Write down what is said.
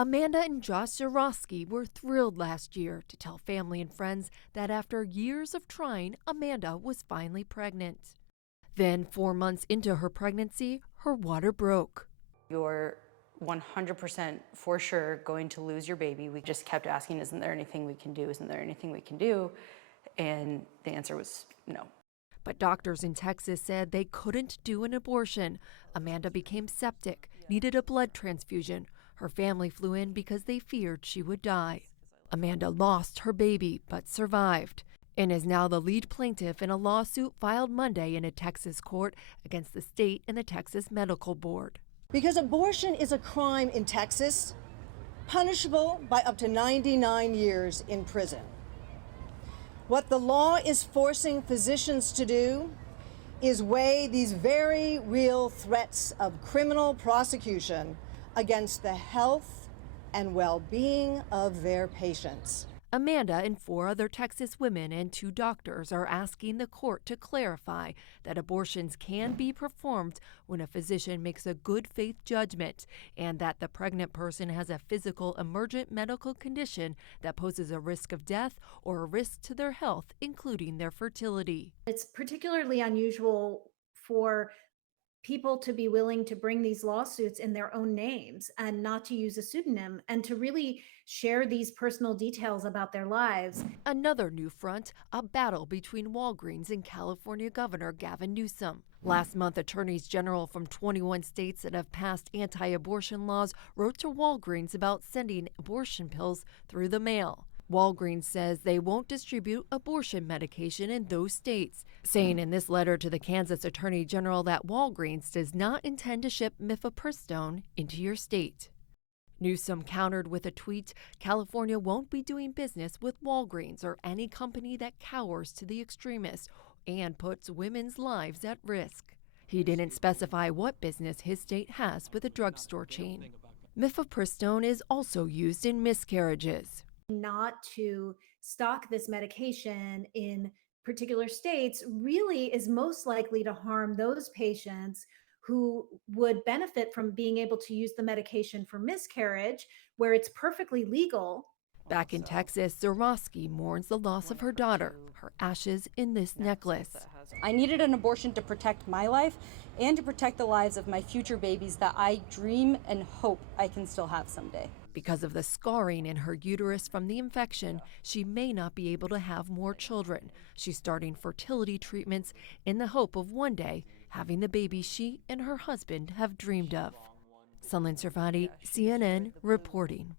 Amanda and Josh Zarowski were thrilled last year to tell family and friends that after years of trying, Amanda was finally pregnant. Then, 4 months into her pregnancy, her water broke. You're 100% for sure going to lose your baby. We just kept asking, isn't there anything we can do? Isn't there anything we can do? And the answer was no. But doctors in Texas said they couldn't do an abortion. Amanda became septic, needed a blood transfusion. Her family flew in because they feared she would die. Amanda lost her baby but survived and is now the lead plaintiff in a lawsuit filed Monday in a Texas court against the state and the Texas Medical Board. Because abortion is a crime in Texas, punishable by up to 99 years in prison. What the law is forcing physicians to do is weigh these very real threats of criminal prosecution against the health and well-being of their patients. Amanda and 4 other Texas women and 2 doctors are asking the court to clarify that abortions can be performed when a physician makes a good faith judgment and that the pregnant person has a physical emergent medical condition that poses a risk of death or a risk to their health, including their fertility. It's particularly unusual for people to be willing to bring these lawsuits in their own names and not to use a pseudonym and to really share these personal details about their lives. Another new front, a battle between Walgreens and California Governor Gavin Newsom. Last month, attorneys general from 21 states that have passed anti-abortion laws wrote to Walgreens about sending abortion pills through the mail. Walgreens says they won't distribute abortion medication in those states, saying in this letter to the Kansas Attorney General that Walgreens does not intend to ship mifepristone into your state. Newsom countered with a tweet, California won't be doing business with Walgreens or any company that cowers to the extremists and puts women's lives at risk. He didn't specify what business his state has with a drugstore chain. Mifepristone is also used in miscarriages. Not to stock this medication in particular states really is most likely to harm those patients who would benefit from being able to use the medication for miscarriage, where it's perfectly legal. Back in Texas, Zarowski mourns the loss of her daughter, her ashes in this necklace. I needed an abortion to protect my life and to protect the lives of my future babies that I dream and hope I can still have someday. Because of the scarring in her uterus from the infection, she may not be able to have more children. She's starting fertility treatments in the hope of one day having the baby she and her husband have dreamed of. Sunlen Servati, CNN, reporting.